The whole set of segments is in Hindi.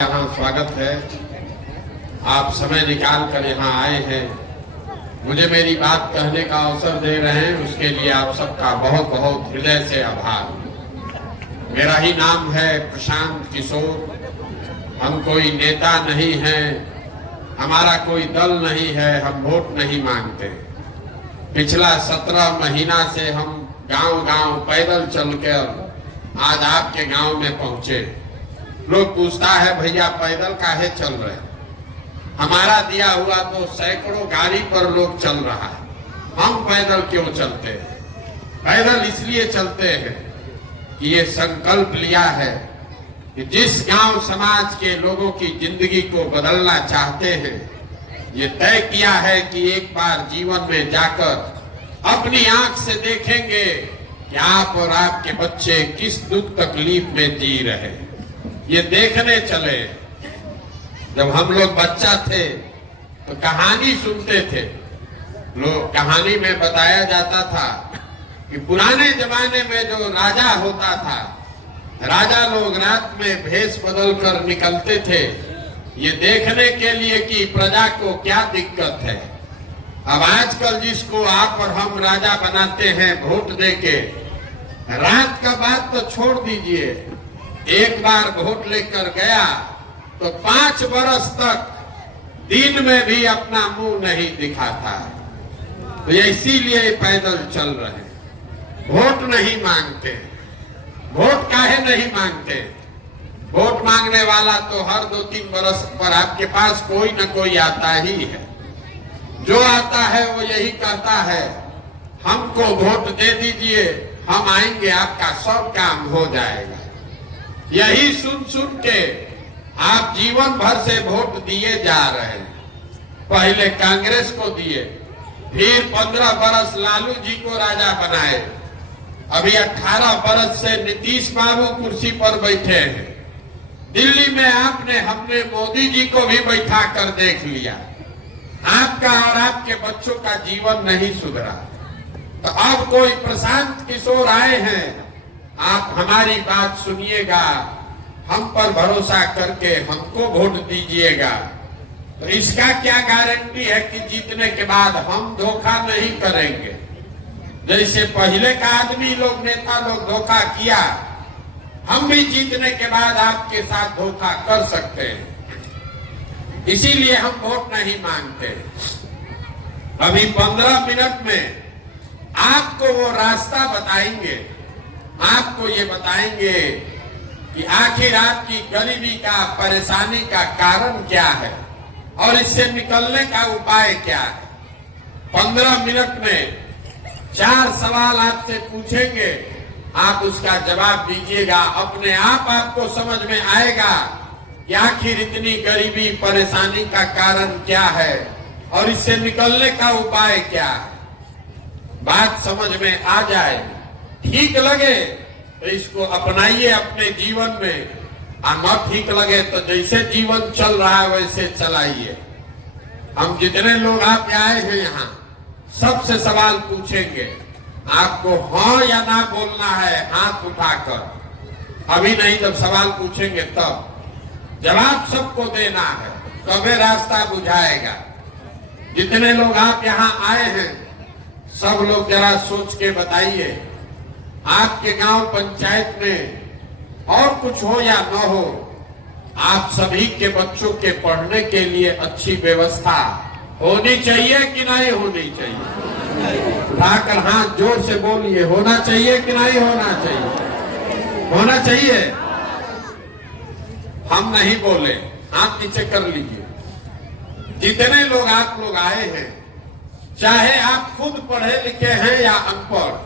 यहाँ स्वागत है। आप समय निकाल कर यहाँ आए हैं, मुझे मेरी बात कहने का अवसर दे रहे हैं, उसके लिए आप सबका बहुत बहुत हृदय से आभार। मेरा ही नाम है प्रशांत किशोर। हम कोई नेता नहीं हैं, हमारा कोई दल नहीं है, हम वोट नहीं मांगते। पिछला 17 महीना से हम गांव-गांव पैदल चलकर आज आपके गांव में पहुंचे। लोग पूछता है भैया पैदल काहे चल रहे हैं? हमारा दिया हुआ तो सैकड़ों गाड़ी पर लोग चल रहा है, हम पैदल क्यों चलते हैं? पैदल इसलिए चलते हैं कि ये संकल्प लिया है कि जिस गांव समाज के लोगों की जिंदगी को बदलना चाहते हैं, ये तय किया है कि एक बार जीवन में जाकर अपनी आंख से देखेंगे कि आप और आपके बच्चे किस दुख तकलीफ में जी रहे हैं। ये देखने चले। जब हम लोग बच्चा थे तो कहानी सुनते थे। लोग कहानी में बताया जाता था कि पुराने जमाने में जो राजा होता था, राजा लोग रात में भेष बदल कर निकलते थे ये देखने के लिए कि प्रजा को क्या दिक्कत है। अब आजकल जिसको आप और हम राजा बनाते हैं वोट देके, रात का बात तो छोड़ दीजिए, एक बार वोट लेकर गया तो 5 बरस तक दिन में भी अपना मुंह नहीं दिखाता। तो इसीलिए पैदल चल रहे, वोट नहीं मांगते। वोट काहे नहीं मांगते? वोट मांगने वाला तो हर 2-3 बरस पर आपके पास कोई न कोई आता ही है। जो आता है वो यही कहता है हमको वोट दे दीजिए, हम आएंगे, आपका सब काम हो जाएगा। यही सुन सुन के आप जीवन भर से वोट दिए जा रहे हैं। पहले कांग्रेस को दिए, फिर 15 बरस लालू जी को राजा बनाए, अभी 18 बरस से नीतीश बाबू कुर्सी पर बैठे हैं। दिल्ली में हमने मोदी जी को भी बैठा कर देख लिया। आपका और आपके बच्चों का जीवन नहीं सुधरा। तो अब कोई प्रशांत किशोर आए हैं, आप हमारी बात सुनिएगा, हम पर भरोसा करके हमको वोट दीजिएगा। तो इसका क्या गारंटी है कि जीतने के बाद हम धोखा नहीं करेंगे? जैसे पहले का आदमी लोग, नेता लोग धोखा किया, हम भी जीतने के बाद आपके साथ धोखा कर सकते हैं। इसीलिए हम वोट नहीं मांगते। अभी 15 मिनट में आपको वो रास्ता बताएंगे, आपको ये बताएंगे कि आखिर आपकी गरीबी का, परेशानी का कारण क्या है और इससे निकलने का उपाय क्या है। 15 मिनट में 4 सवाल आपसे पूछेंगे, आप उसका जवाब दीजिएगा। अपने आप आपको समझ में आएगा कि आखिर इतनी गरीबी, परेशानी का कारण क्या है और इससे निकलने का उपाय क्या है। बात समझ में आ जाए, ठीक लगे तो इसको अपनाइए अपने जीवन में, और न ठीक लगे तो जैसे जीवन चल रहा है वैसे चलाइए। हम जितने लोग आप आए हैं यहाँ सबसे सवाल पूछेंगे, आपको हाँ या ना बोलना है हाथ उठाकर। अभी नहीं, जब सवाल पूछेंगे तब जवाब सबको देना है, तबे रास्ता बुझाएगा। जितने लोग आप यहाँ आए हैं सब लोग जरा सोच के बताइए, आपके गांव पंचायत में और कुछ हो या न हो, आप सभी के बच्चों के पढ़ने के लिए अच्छी व्यवस्था होनी चाहिए कि नहीं होनी चाहिए? उठाकर हाथ जोर से बोलिए, होना चाहिए कि नहीं होना चाहिए? होना चाहिए। हम नहीं बोले, हाथ नीचे कर लीजिए। जितने लोग आप लोग आए हैं, चाहे आप खुद पढ़े लिखे हैं या अनपढ़,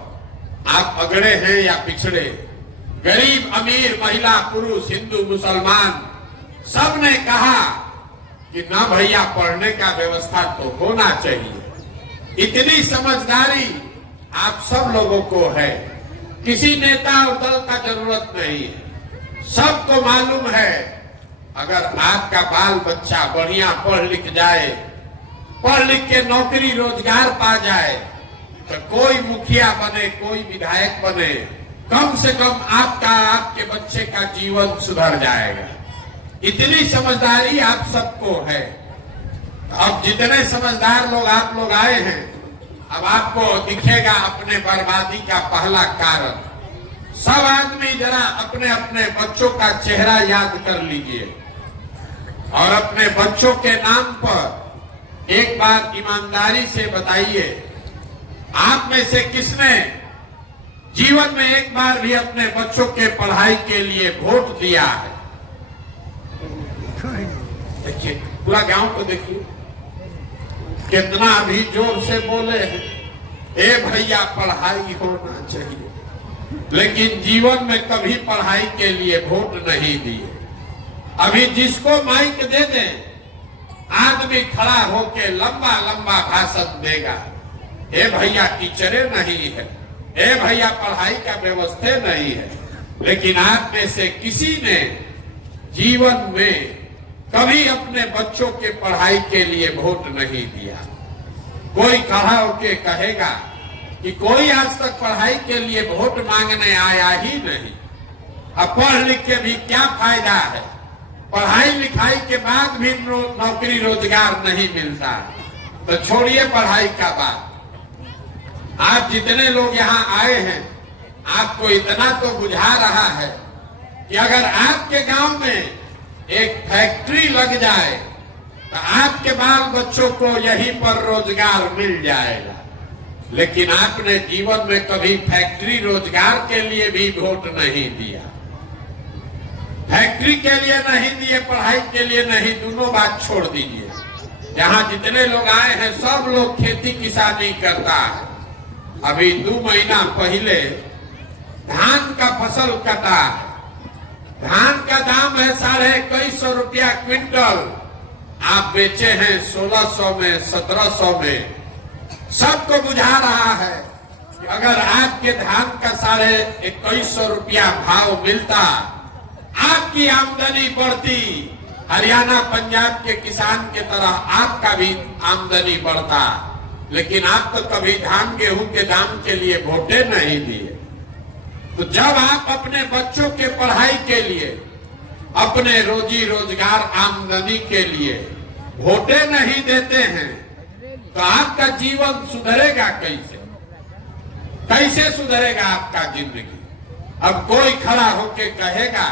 आप अगड़े हैं या पिछड़े, गरीब अमीर, महिला पुरुष, हिंदू मुसलमान, सब ने कहा कि ना भैया पढ़ने का व्यवस्था तो होना चाहिए। इतनी समझदारी आप सब लोगों को है, किसी नेता और दल का जरूरत नहीं है। सबको मालूम है अगर आपका बाल बच्चा बढ़िया पढ़ लिख जाए, पढ़ लिख के नौकरी रोजगार पा जाए, तो कोई मुखिया बने, कोई विधायक बने, कम से कम आपका, आपके बच्चे का जीवन सुधर जाएगा। इतनी समझदारी आप सबको है। अब जितने समझदार लोग आप लोग आए हैं, अब आपको दिखेगा अपने बर्बादी का पहला कारण। सब आदमी जरा अपने अपने बच्चों का चेहरा याद कर लीजिए और अपने बच्चों के नाम पर एक बार ईमानदारी से बताइए, आप में से किसने जीवन में एक बार भी अपने बच्चों के पढ़ाई के लिए वोट दिया है? देखिए, पूरा गांव को देखिए कितना अभी जोर से बोले हैं, ए भैया पढ़ाई होना चाहिए, लेकिन जीवन में कभी पढ़ाई के लिए वोट नहीं दिए। अभी जिसको माइक दे दें, आदमी खड़ा होके लंबा लंबा भाषण देगा, ए भैया टीचरे नहीं है, ए भैया पढ़ाई का व्यवस्था नहीं है। लेकिन आप में से किसी ने जीवन में कभी अपने बच्चों के पढ़ाई के लिए वोट नहीं दिया। कोई खड़ा होके कहेगा कि कोई आज तक पढ़ाई के लिए वोट मांगने आया ही नहीं। अब पढ़ लिख के भी क्या फायदा है? पढ़ाई लिखाई के बाद भी नौकरी रोजगार नहीं मिलता, तो छोड़िए पढ़ाई का बात। आप जितने लोग यहाँ आए हैं, आपको इतना तो बुझा रहा है कि अगर आपके गांव में एक फैक्ट्री लग जाए तो आपके बाल बच्चों को यहीं पर रोजगार मिल जाएगा। लेकिन आपने जीवन में कभी फैक्ट्री रोजगार के लिए भी वोट नहीं दिया। फैक्ट्री के लिए नहीं दिए, पढ़ाई के लिए नहीं, दोनों बात छोड़ दीजिए। यहाँ जितने लोग आए हैं सब लोग खेती किसानी करता है। अभी 2 महीना पहले धान का फसल कटा है। धान का दाम है 2150 रुपया क्विंटल, आप बेचे हैं 1600 में, 1700 में। सबको बुझा रहा है कि अगर आपके धान का 2150 रुपया भाव मिलता, आपकी आमदनी बढ़ती, हरियाणा पंजाब के किसान के तरह आपका भी आमदनी बढ़ता। लेकिन आप तो कभी धान गेहूं के दाम के लिए वोटे नहीं दिए। तो जब आप अपने बच्चों के पढ़ाई के लिए, अपने रोजी रोजगार आमदनी के लिए वोटे नहीं देते हैं, तो आपका जीवन सुधरेगा कैसे? कैसे सुधरेगा आपका जिंदगी? अब कोई खड़ा होके कहेगा,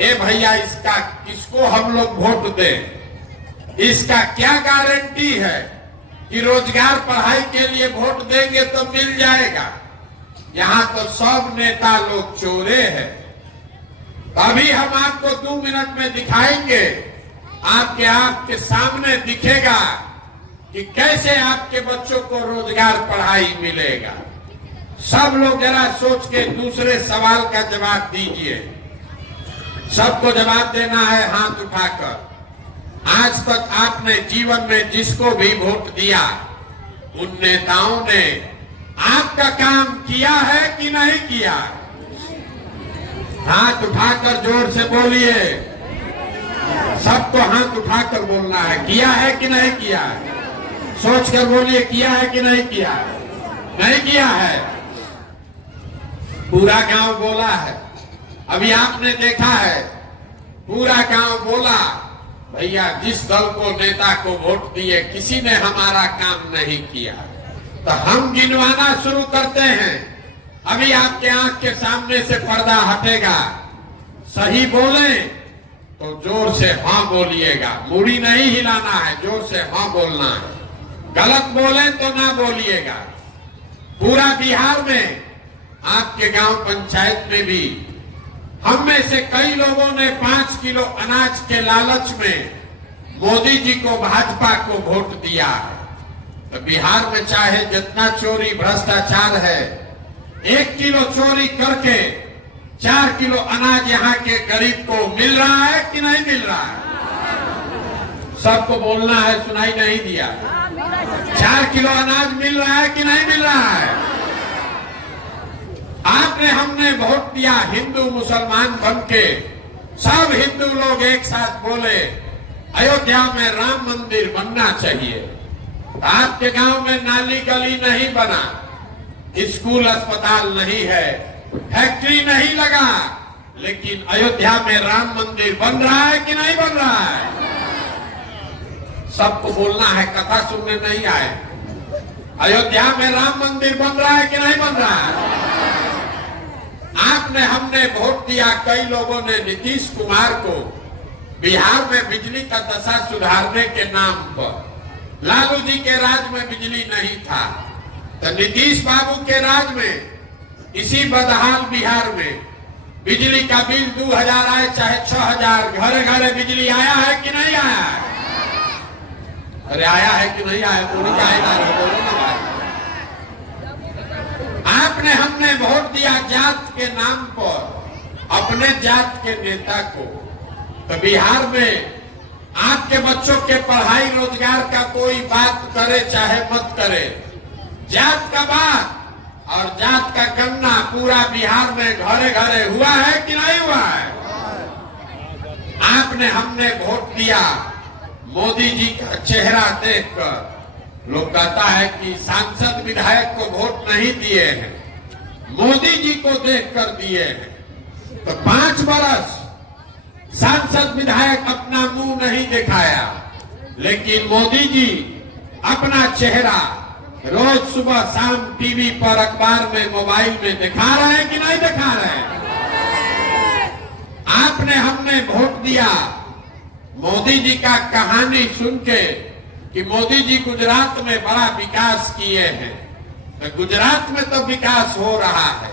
ए भैया इसका किसको हम लोग वोट दें? इसका क्या गारंटी है कि रोजगार पढ़ाई के लिए वोट देंगे तो मिल जाएगा? यहाँ तो सब नेता लोग चोरे हैं। अभी हम आपको 2 मिनट में दिखाएंगे, आपके सामने दिखेगा कि कैसे आपके बच्चों को रोजगार पढ़ाई मिलेगा। सब लोग जरा सोच के दूसरे सवाल का जवाब दीजिए। सबको जवाब देना है हाथ उठाकर। आज तक आपने जीवन में जिसको भी वोट दिया, उन नेताओं ने आपका काम किया है कि नहीं किया? हाथ उठाकर जोर से बोलिए। सबको हाथ उठाकर बोलना है, किया है कि नहीं किया? सोचकर बोलिए, किया है कि नहीं किया? नहीं किया है। पूरा गांव बोला है। अभी आपने देखा है, पूरा गांव बोला, भैया जिस दल को, नेता को वोट दिए, किसी ने हमारा काम नहीं किया। तो हम गिनवाना शुरू करते हैं। अभी आपके आंख के सामने से पर्दा हटेगा। सही बोले तो जोर से हाँ बोलिएगा, मूड़ी नहीं हिलाना है, जोर से हाँ बोलना है। गलत बोले तो ना बोलिएगा। पूरा बिहार में, आपके गांव पंचायत में भी हम में से कई लोगों ने 5 किलो अनाज के लालच में मोदी जी को, भाजपा को वोट दिया है। तो बिहार में चाहे जितना चोरी भ्रष्टाचार है, 1 किलो चोरी करके 4 किलो अनाज यहाँ के गरीब को मिल रहा है कि नहीं मिल रहा है? सबको बोलना है, सुनाई नहीं दिया। 4 किलो अनाज मिल रहा है कि नहीं मिल रहा है? आपने, हमने वोट दिया हिंदू मुसलमान बन के, सब हिंदू लोग एक साथ बोले अयोध्या में राम मंदिर बनना चाहिए। आपके गांव में नाली गली नहीं बना, स्कूल अस्पताल नहीं है, फैक्ट्री नहीं लगा, लेकिन अयोध्या में राम मंदिर बन रहा है कि नहीं बन रहा है? सबको बोलना है, कथा सुनने नहीं आए। अयोध्या में राम मंदिर बन रहा है कि नहीं बन रहा है? आपने हमने वोट दिया, कई लोगों ने नीतीश कुमार को बिहार में बिजली का दशा सुधारने के नाम पर। लालू जी के राज में बिजली नहीं था, तो नीतीश बाबू के राज में इसी बदहाल बिहार में बिजली का बिल 2000 आए चाहे 6000, घरे घरे बिजली आया है कि नहीं आया है? अरे आया है कि नहीं आया? तो नहीं आएगा, बोलो ना भाई। आपने हमने वोट दिया जात के नाम पर अपने जात के नेता को, तो बिहार में आपके बच्चों के पढ़ाई रोजगार का कोई बात करे चाहे मत करे, जात का बात और जात का गन्ना पूरा बिहार में घरे घरे हुआ है कि नहीं हुआ है? आपने हमने वोट दिया मोदी जी का चेहरा देखकर। लोग कहता है कि सांसद विधायक को वोट नहीं दिए हैं, मोदी जी को देखकर दिए हैं। तो 5 बरस सांसद विधायक अपना मुंह नहीं दिखाया, लेकिन मोदी जी अपना चेहरा रोज सुबह शाम टीवी पर, अखबार में, मोबाइल में दिखा रहे हैं कि नहीं दिखा रहे हैं? आपने हमने वोट दिया मोदी जी का कहानी सुन के कि मोदी जी गुजरात में बड़ा विकास किए हैं। तो गुजरात में तो विकास हो रहा है,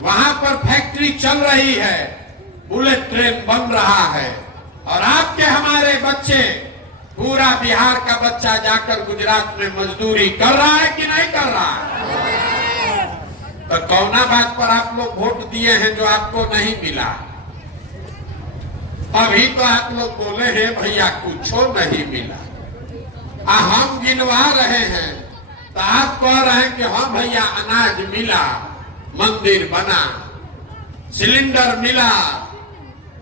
वहां पर फैक्ट्री चल रही है, बुलेट ट्रेन बन रहा है, और आपके हमारे बच्चे, पूरा बिहार का बच्चा जाकर गुजरात में मजदूरी कर रहा है कि नहीं कर रहा है? तो कौना बात पर आप लोग वोट दिए हैं जो आपको नहीं मिला? अभी तो आप लोग बोले हैं भैया कुछो नहीं मिला, हम गिनवा रहे हैं तो आप कह रहे हैं कि हाँ भैया अनाज मिला, मंदिर बना, सिलेंडर मिला,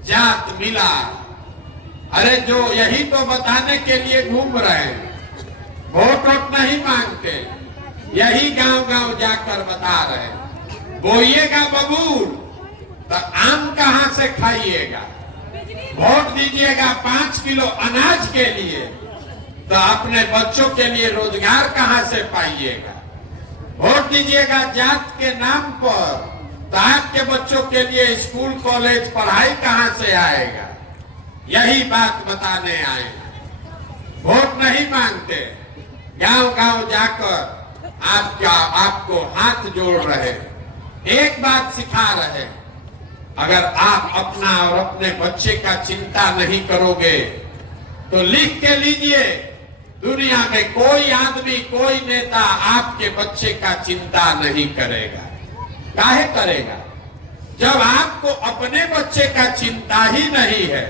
जात मिला। अरे जो यही तो बताने के लिए घूम रहे हैं, वोट वोट नहीं मांगते, यही गांव गांव जाकर बता रहे हैं। बोइएगा बबूल तो आम कहां से खाइएगा? वोट दीजिएगा 5 किलो अनाज के लिए, तो अपने बच्चों के लिए रोजगार कहां से पाइएगा? वोट दीजिएगा जात के नाम पर, तो आपके बच्चों के लिए स्कूल कॉलेज पढ़ाई कहां से आएगा? यही बात बताने आए हैं। वोट नहीं मांगते, गांव गांव जाकर आपको हाथ जोड़ रहे, एक बात सिखा रहे, अगर आप अपना और अपने बच्चे का चिंता नहीं करोगे तो लिख के लीजिए, दुनिया में कोई आदमी, कोई नेता आपके बच्चे का चिंता नहीं करेगा। काहे करेगा? जब आपको अपने बच्चे का चिंता ही नहीं है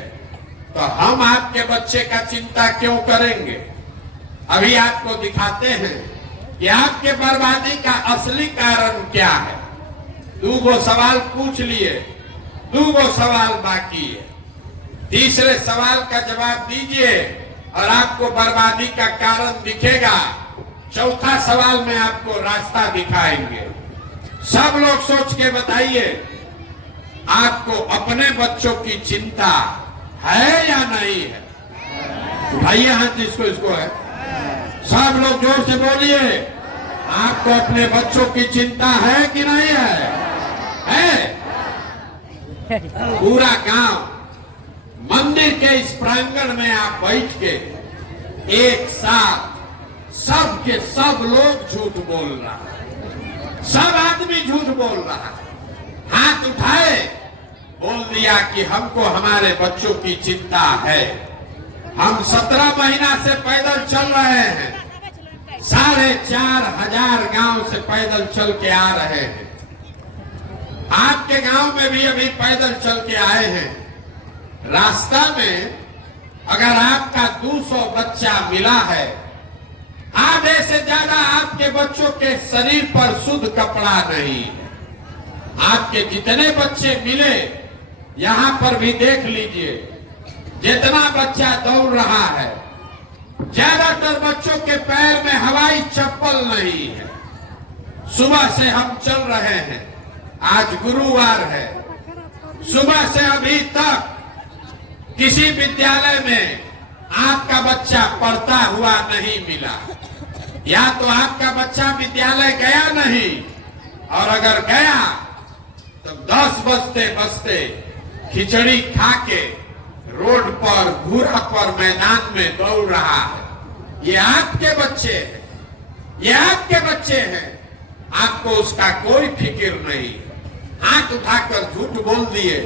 तो हम आपके बच्चे का चिंता क्यों करेंगे? अभी आपको दिखाते हैं कि आपके बर्बादी का असली कारण क्या है। 2 सवाल पूछ लिए, 2 सवाल बाकी है। तीसरे सवाल का जवाब दीजिए और आपको बर्बादी का कारण दिखेगा। चौथा सवाल में आपको रास्ता दिखाएंगे। सब लोग सोच के बताइए, आपको अपने बच्चों की चिंता है या नहीं है? उठाइए हाथ जिसको इसको है। सब लोग जोर से बोलिए, आपको अपने बच्चों की चिंता है कि नहीं है? है? पूरा गांव मंदिर के इस प्रांगण में आप बैठ के एक साथ सब के सब लोग झूठ बोल रहा है, सब आदमी झूठ बोल रहा है। हाथ उठाए, बोल दिया कि हमको हमारे बच्चों की चिंता है। हम 17 महीना से पैदल चल रहे हैं, 4,500 गांव से पैदल चल के आ रहे हैं। आपके गांव में भी अभी पैदल चल के आए हैं। रास्ता में अगर आपका 200 बच्चा मिला है, आधे से ज्यादा आपके बच्चों के शरीर पर शुद्ध कपड़ा नहीं है। आपके जितने बच्चे मिले, यहां पर भी देख लीजिए, जितना बच्चा दौड़ रहा है, ज्यादातर बच्चों के पैर में हवाई चप्पल नहीं है। सुबह से हम चल रहे हैं, आज गुरुवार है, सुबह से अभी तक किसी विद्यालय में आपका बच्चा पढ़ता हुआ नहीं मिला। या तो आपका बच्चा विद्यालय गया नहीं, और अगर गया तो 10 बजते बजते खिचड़ी खा के रोड पर घूरा पर मैदान में दौड़ रहा है। ये आपके बच्चे हैं, ये आपके बच्चे हैं, आपको उसका कोई फिक्र नहीं। हाथ उठाकर झूठ बोल दिए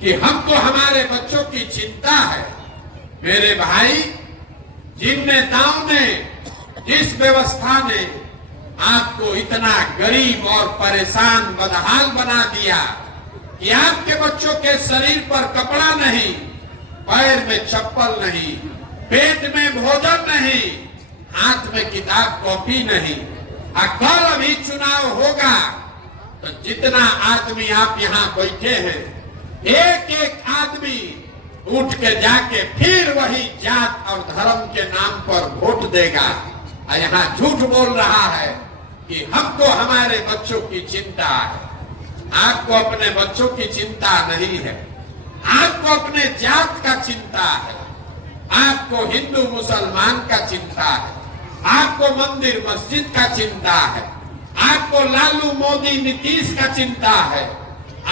कि हमको हमारे बच्चों की चिंता है। मेरे भाई, जिन नेताओं ने, जिस व्यवस्था ने आपको इतना गरीब और परेशान बदहाल बना दिया कि आपके बच्चों के शरीर पर कपड़ा नहीं, पैर में चप्पल नहीं, पेट में भोजन नहीं, हाथ में किताब कॉपी नहीं। कल अभी चुनाव होगा तो जितना आदमी आप यहाँ बैठे हैं, एक एक आदमी उठ के जाके फिर वही जात और धर्म के नाम पर वोट देगा। और यहाँ झूठ बोल रहा है कि हमको हमारे बच्चों की चिंता है। आपको अपने बच्चों की चिंता नहीं है, आपको अपने जात का चिंता है, आपको हिंदू मुसलमान का चिंता है, आपको मंदिर मस्जिद का चिंता है, आपको लालू मोदी नीतीश का चिंता है,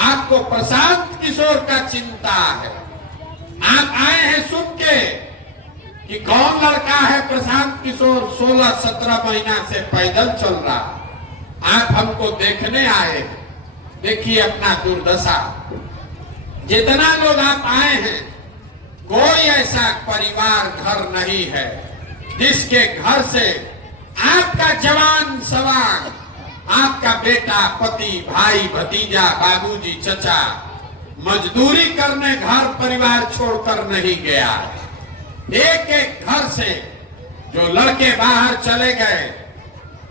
आपको प्रशांत किशोर का चिंता है। आप आए हैं सुन के कि कौन लड़का है प्रशांत किशोर 16-17 महीना से पैदल चल रहा। आप हमको देखने आए हैं, देखिए अपना दुर्दशा। जितना लोग आप आए हैं, कोई ऐसा परिवार घर नहीं है जिसके घर से आपका जवान सवार, आपका बेटा, पति, भाई, भतीजा, बाबूजी, चचा मजदूरी करने घर परिवार छोड़कर नहीं गया। एक एक घर से जो लड़के बाहर चले गए,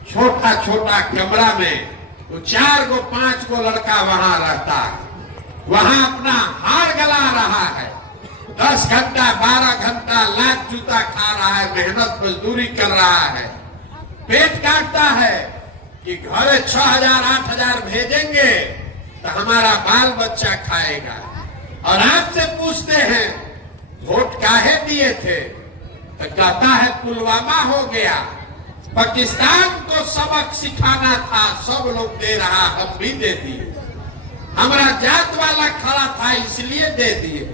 छोटा छोटा कमरा में तो 4 गो 5 गो लड़का वहां रहता है, वहां अपना हार गला रहा है, 10 घंटा 12 घंटा लात जूता खा रहा है, मेहनत मजदूरी कर रहा है, पेट काटता है कि घरे 6,000-8,000 भेजेंगे तो हमारा बाल बच्चा खाएगा। और आपसे पूछते हैं वोट काहे दिए थे, तो कहता है पुलवामा हो गया, पाकिस्तान को सबक सिखाना था, सब लोग दे रहा, हम भी दे दिए, हमारा जात वाला खड़ा था इसलिए दे दिए,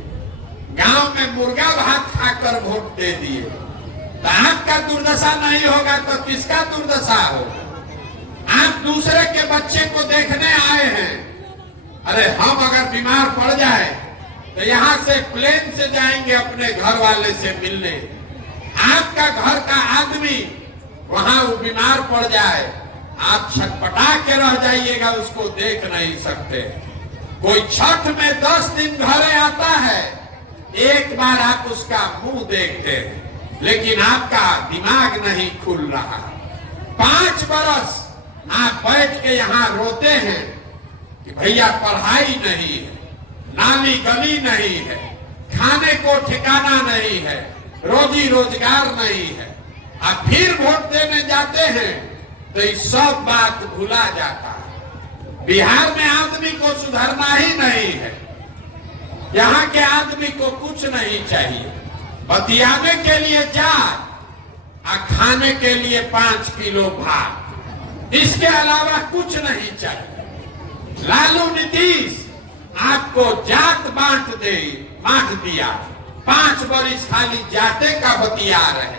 गांव में मुर्गा भात खाकर वोट दे दिए। तो आपका दुर्दशा नहीं होगा तो किसका दुर्दशा होगा? आप दूसरे के बच्चे को देखने आए हैं। अरे हम अगर बीमार पड़ जाए तो यहाँ से प्लेन से जाएंगे अपने घर वाले से मिलने। आपका घर का आदमी वहां वो बीमार पड़ जाए, आप छटपटा के रह जाइएगा, उसको देख नहीं सकते। कोई छठ में 10 दिन घरे आता है, एक बार आप उसका मुंह देखते हैं, लेकिन आपका दिमाग नहीं खुल रहा। 5 बरस आप बैठ के यहाँ रोते हैं कि भैया पढ़ाई नहीं है, नाली गली नहीं है, खाने को ठिकाना नहीं है, रोजी रोजगार नहीं है। आप फिर वोट देने जाते हैं तो ये सब बात भुला जाता है। बिहार में आदमी को सुधरना ही नहीं है, यहाँ के आदमी को कुछ नहीं चाहिए, बतियाने के लिए जात और खाने के लिए 5 किलो भात, इसके अलावा कुछ नहीं चाहिए। लालू नीतीश आपको जात बांट दिया, 5 बरिस खाली जाते का बतिया रहे।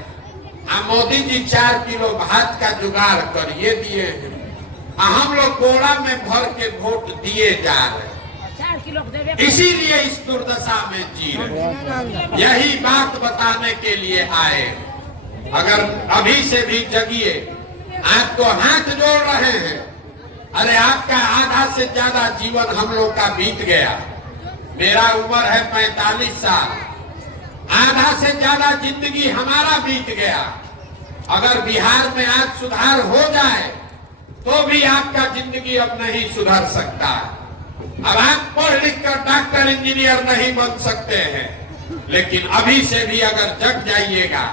मोदी जी 4 किलो भात का जुगाड़ करिए दिए हैं, हम लोग बोरा में भर के वोट दिए जा रहे, इसीलिए इस दुर्दशा में जी रहे। यही बात बताने के लिए आए। अगर अभी से भी जगिए, आपको हाथ जोड़ रहे हैं। अरे आपका आधा से ज्यादा जीवन हम लोग का बीत गया। मेरा उम्र है 45 साल, आधा से ज्यादा जिंदगी हमारा बीत गया। अगर बिहार में आज सुधार हो जाए तो भी आपका जिंदगी अब नहीं सुधर सकता। अब आप पढ़ लिख कर डॉक्टर इंजीनियर नहीं बन सकते हैं, लेकिन अभी से भी अगर जग जाइएगा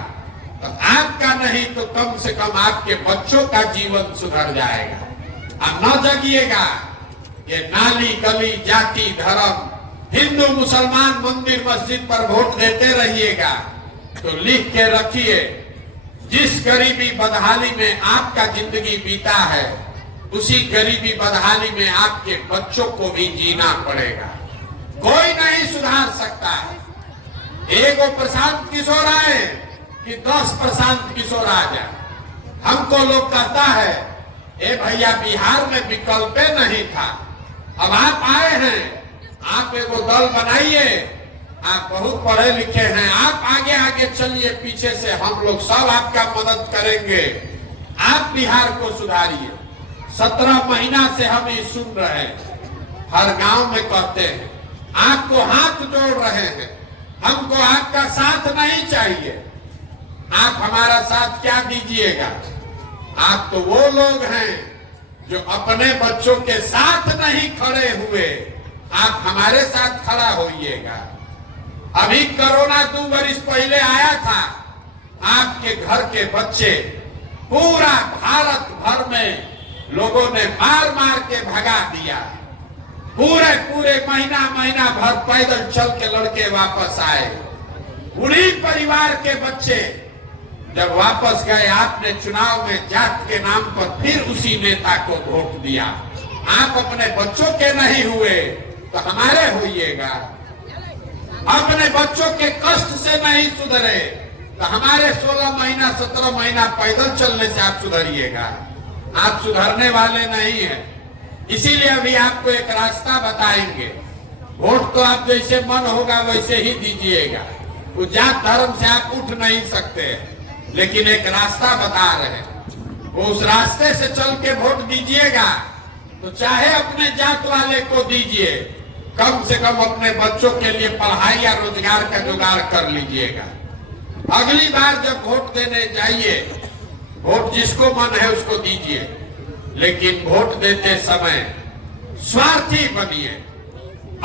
तो आपका नहीं तो कम से कम आपके बच्चों का जीवन सुधर जाएगा। अब न जगिएगा, ये नाली गली जाति धर्म हिंदू मुसलमान मंदिर मस्जिद पर वोट देते रहिएगा तो लिख के रखिए, जिस गरीबी बदहाली में आपका जिंदगी बीता है उसी गरीबी बदहाली में आपके बच्चों को भी जीना पड़ेगा। कोई नहीं सुधार सकता है। एगो प्रशांत किशोर आए कि 10 प्रशांत किशोर आ जाए। हमको लोग कहता है ए भैया बिहार में विकल्प नहीं था, अब आप आए हैं, आप एगो दल बनाइए, आप बहुत पढ़े लिखे हैं, आप आगे आगे चलिए, पीछे से हम लोग सब आपका मदद करेंगे, आप बिहार को सुधारिए। 17 महीना से हम ये सुन रहे हैं, हर गांव में कहते हैं, आपको हाथ जोड़ रहे हैं, हमको आपका साथ नहीं चाहिए। आप हमारा साथ क्या दीजिएगा? आप तो वो लोग हैं जो अपने बच्चों के साथ नहीं खड़े हुए, आप हमारे साथ खड़ा होइएगा। अभी कोरोना 2 वर्ष पहले आया था, आपके घर के बच्चे पूरा भारत भर में लोगों ने मार मार के भगा दिया। पूरे महीना भर पैदल चल के लड़के वापस आए। उन्हीं परिवार के बच्चे जब वापस गए, आपने चुनाव में जात के नाम पर फिर उसी नेता को वोट दिया। आप अपने बच्चों के नहीं हुए तो हमारे होइएगा। अपने बच्चों के कष्ट से नहीं सुधरे तो हमारे 16 महीना 17 महीना पैदल चलने से आप सुधरिएगा। आप सुधरने वाले नहीं हैं। इसीलिए अभी आपको एक रास्ता बताएंगे। वोट तो आप जैसे मन होगा वैसे ही दीजिएगा, वो जात धर्म से आप उठ नहीं सकते, लेकिन एक रास्ता बता रहे हैं, वो उस रास्ते से चल के वोट दीजिएगा तो चाहे अपने जात वाले को दीजिए, कम से कम अपने बच्चों के लिए पढ़ाई या रोजगार का जुगाड़ कर लीजिएगा। अगली बार जब वोट देने जाइए, वोट जिसको मन है उसको दीजिए, लेकिन वोट देते समय स्वार्थी बनिए।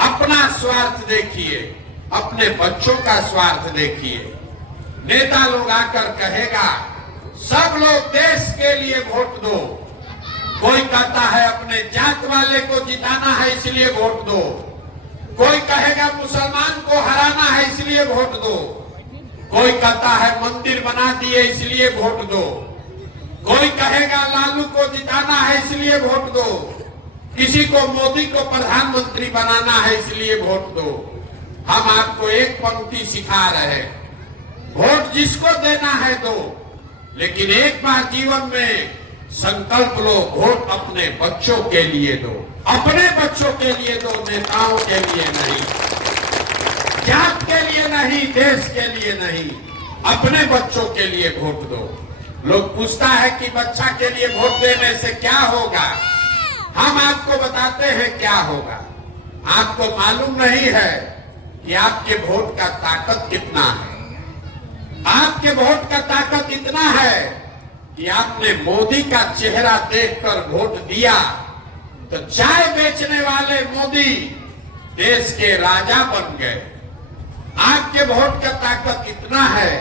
अपना स्वार्थ देखिए, अपने बच्चों का स्वार्थ देखिए। नेता लोग आकर कहेगा सब लोग देश के लिए वोट दो, कोई कहता है अपने जात वाले को जिताना है इसलिए वोट दो, कोई कहेगा मुसलमान को हराना है इसलिए वोट दो, कोई कहता है मंदिर बना दिए इसलिए वोट दो, कोई कहेगा लालू को जिताना है इसलिए वोट दो, किसी को मोदी को प्रधानमंत्री बनाना है इसलिए वोट दो। हम आपको एक पंक्ति सिखा रहे हैं, वोट जिसको देना है दो, लेकिन एक बार जीवन में संकल्प लो, वोट अपने बच्चों के लिए दो, अपने बच्चों के लिए दो, नेताओं के लिए नहीं, जात के लिए नहीं, देश के लिए नहीं, अपने बच्चों के लिए वोट दो। लोग पूछता है कि बच्चा के लिए वोट देने से क्या होगा? हम आपको बताते हैं क्या होगा। आपको मालूम नहीं है कि आपके वोट का ताकत कितना है। आपके वोट का ताकत इतना है कि आपने मोदी का चेहरा देखकर वोट दिया तो चाय बेचने वाले मोदी देश के राजा बन गए। आपके वोट का ताकत इतना है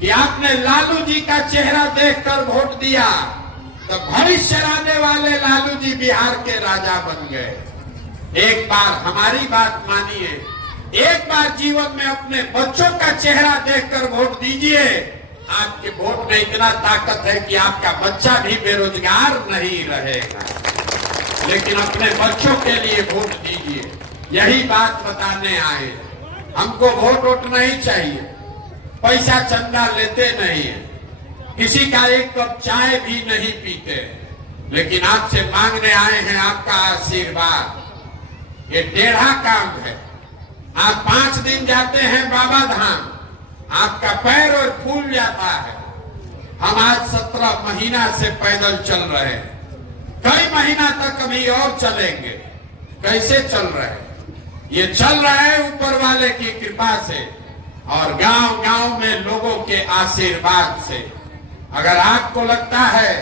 कि आपने लालू जी का चेहरा देखकर वोट दिया तो भविष्य लाने वाले लालू जी बिहार के राजा बन गए। एक बार हमारी बात मानिए, एक बार जीवन में अपने बच्चों का चेहरा देखकर वोट दीजिए। आपके वोट में इतना ताकत है कि आपका बच्चा भी बेरोजगार नहीं रहेगा। लेकिन अपने बच्चों के लिए वोट दीजिए, यही बात बताने आए। हमको वोट नहीं चाहिए, पैसा चंदा लेते नहीं है, किसी का एक कप चाय भी नहीं पीते, लेकिन आपसे मांगने आए हैं आपका आशीर्वाद। ये टेढ़ा काम है। आप 5 दिन जाते हैं बाबा धाम, आपका पैर और फूल जाता है। हम आज 17 महीना से पैदल चल रहे हैं, कई महीना तक अभी और चलेंगे। कैसे चल रहे हैं? ये चल रहा है ऊपर वाले की कृपा से और गांव-गांव में लोगों के आशीर्वाद से। अगर आपको लगता है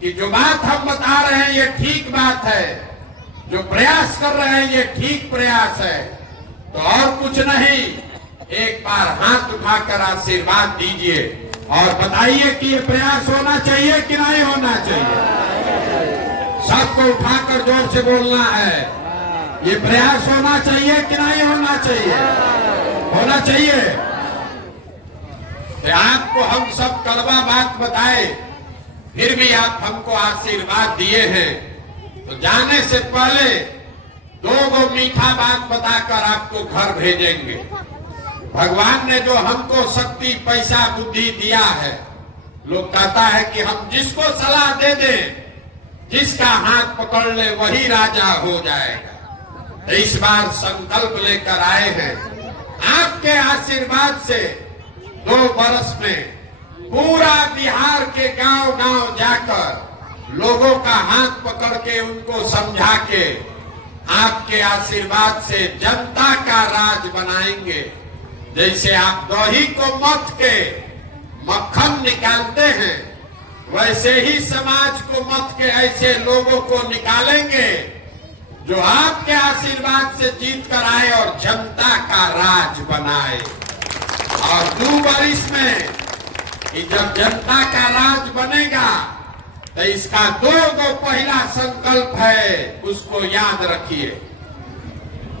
कि जो बात हम बता रहे हैं ये ठीक बात है, जो प्रयास कर रहे हैं ये ठीक प्रयास है, तो और कुछ नहीं, एक बार हाथ उठाकर आशीर्वाद दीजिए और बताइए कि ये प्रयास होना चाहिए कि नहीं होना चाहिए। सबको उठाकर जोर से बोलना है, ये प्रयास होना चाहिए कि नहीं होना चाहिए? होना चाहिए। तो आपको हम सब कड़वा बात बताए, फिर भी आप हमको आशीर्वाद दिए हैं, तो जाने से पहले दो मीठा बात बताकर आपको घर भेजेंगे। भगवान ने जो हमको शक्ति, पैसा, बुद्धि दिया है, लोग कहता है कि हम जिसको सलाह दे दें, जिसका हाथ पकड़ ले वही राजा हो जाएगा। तो इस बार संकल्प लेकर आए हैं, आपके आशीर्वाद से 2 वर्ष में पूरा बिहार के गांव-गांव जाकर लोगों का हाथ पकड़ के उनको समझा के आपके आशीर्वाद से जनता का राज बनाएंगे। जैसे आप दही को मथ के मक्खन निकालते हैं, वैसे ही समाज को मथ के ऐसे लोगों को निकालेंगे जो आपके आशीर्वाद से जीत कर आए और जनता का राज बनाए। और 2 वर्ष में कि जब जनता का राज बनेगा तो इसका 2 पहला संकल्प है, उसको याद रखिए।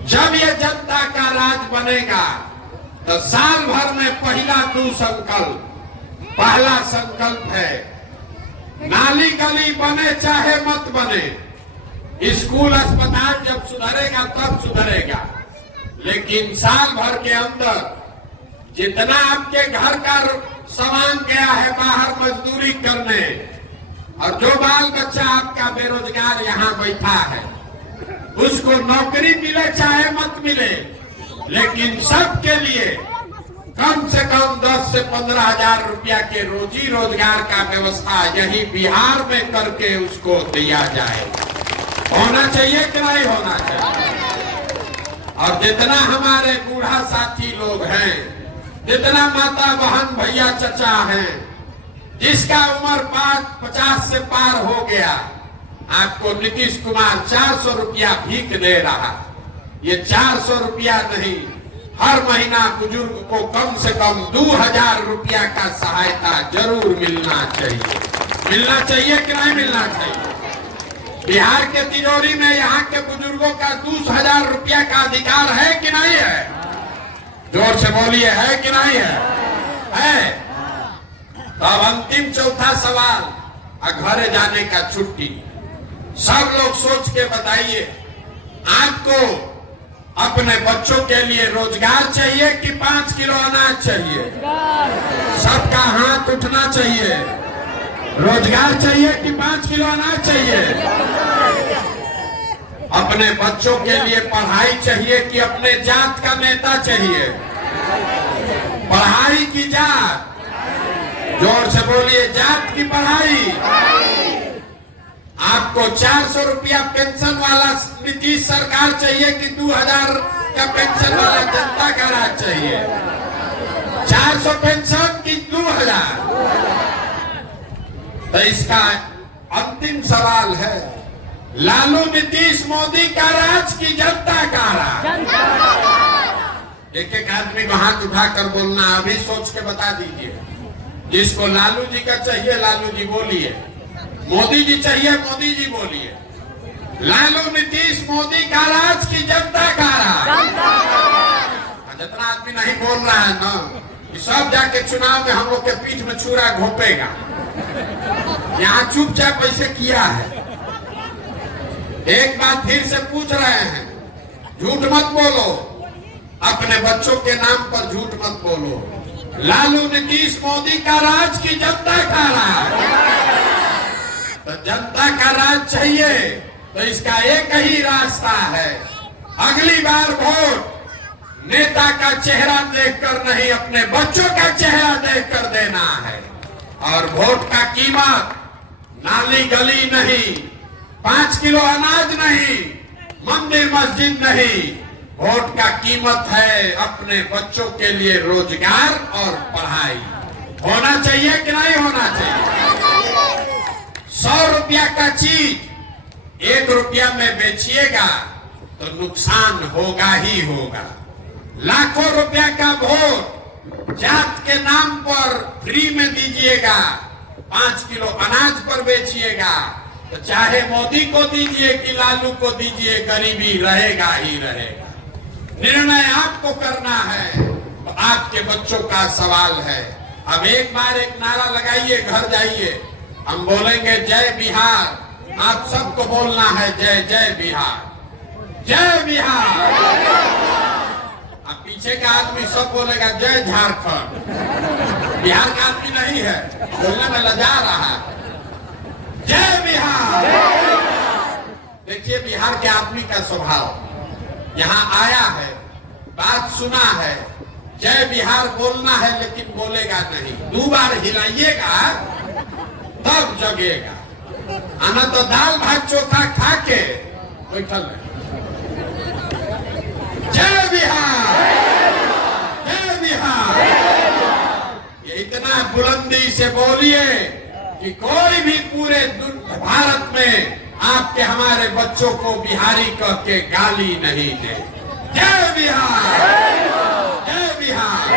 जब ये जनता का राज बनेगा तो साल भर में पहला 2 संकल्प। पहला संकल्प है, नाली गली बने चाहे मत बने, स्कूल अस्पताल जब सुधरेगा तब सुधरेगा, लेकिन साल भर के अंदर जितना आपके घर का सामान गया है बाहर मजदूरी करने, और जो बाल बच्चा आपका बेरोजगार यहाँ बैठा है, उसको नौकरी मिले चाहे मत मिले, लेकिन सबके लिए कम से कम 10 से 15 हजार रुपया के रोजी रोजगार का व्यवस्था यही बिहार में करके उसको दिया जाए। होना चाहिए कि नहीं होना चाहिए? और जितना हमारे बूढ़ा साथी लोग हैं, जितना माता बहन भैया चचा हैं, जिसका उम्र 50 से पार हो गया, आपको नीतीश कुमार 400 रुपया भीख दे रहा। ये 400 रुपया नहीं, हर महीना बुजुर्ग को कम से कम 2000 रुपया का सहायता जरूर मिलना चाहिए। मिलना चाहिए कि नहीं मिलना चाहिए? बिहार के तिजोरी में यहाँ के बुजुर्गों का 2000 रुपया का अधिकार है कि नहीं है? जोर से बोलिए, है कि नहीं है? है। तो अब अंतिम चौथा सवाल, घरे जाने का छुट्टी। सब लोग सोच के बताइए, आपको अपने बच्चों के लिए रोजगार चाहिए कि 5 किलो अनाज चाहिए? सबका हाथ उठना चाहिए। रोजगार चाहिए कि 5 किलो अनाज चाहिए? अपने बच्चों के लिए पढ़ाई चाहिए कि अपने जात का नेता चाहिए? पढ़ाई की जात, जोर से बोलिए, जात की पढ़ाई। आपको 400 रुपया पेंशन वाला नीतीश सरकार चाहिए कि 2000 का पेंशन वाला जनता का राज चाहिए? 400 पेंशन की 2000? तो इसका अंतिम सवाल है, लालू नीतीश मोदी का राज की जनता का राज? एक एक आदमी को हाथ उठाकर बोलना, अभी सोच के बता दीजिए। जिसको लालू जी का चाहिए लालू जी बोलिए, मोदी जी चाहिए मोदी जी बोलिए। लालू नीतीश मोदी का राज की जनता का राज? जितना आदमी नहीं बोल रहा है ना, कि सब जाके चुनाव में हम लोग के पीठ में छुरा घोपेगा। यहाँ चुपचाप ऐसे किया है। एक बात फिर से पूछ रहे हैं, झूठ मत बोलो, अपने बच्चों के नाम पर झूठ मत बोलो। लालू नीतीश मोदी का राज की जनता का राज? तो जनता का राज चाहिए तो इसका एक ही रास्ता है, अगली बार वोट नेता का चेहरा देखकर नहीं, अपने बच्चों का चेहरा देखकर देना है। और वोट का कीमत नाली गली नहीं, 5 किलो अनाज नहीं, मंदिर मस्जिद नहीं, वोट का कीमत है अपने बच्चों के लिए रोजगार और पढ़ाई। होना चाहिए कि नहीं होना चाहिए? 100 रुपया का चीज 1 रुपया में बेचिएगा तो नुकसान होगा ही होगा। लाखों रुपया का वोट जात के नाम पर फ्री में दीजिएगा, 5 किलो अनाज पर बेचिएगा, तो चाहे मोदी को दीजिए कि लालू को दीजिए, गरीबी रहेगा ही रहेगा। निर्णय आपको करना है, तो आपके बच्चों का सवाल है। अब एक बार एक नारा लगाइए, घर जाइए, हम बोलेंगे जय बिहार। आप सबको बोलना है जय जय बिहार, जय बिहार। अब पीछे का आदमी सब बोलेगा जय झारखंड। बिहार का आदमी नहीं है, बोलने में लजा रहा है। जय बिहार। देखिए बिहार के आदमी का स्वभाव, यहाँ आया है, बात सुना है, जय बिहार बोलना है, लेकिन बोलेगा नहीं। 2 बार हिलाइएगा तब जगेगा, आना तो दाल भात चोखा खा के बैठल है। जय बिहार, जय बिहार। ये इतना बुलंदी से बोलिए कि कोई भी पूरे भारत में आपके हमारे बच्चों को बिहारी कह के गाली नहीं दे। जय बिहार, जय बिहार।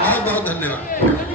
बहुत बहुत धन्यवाद।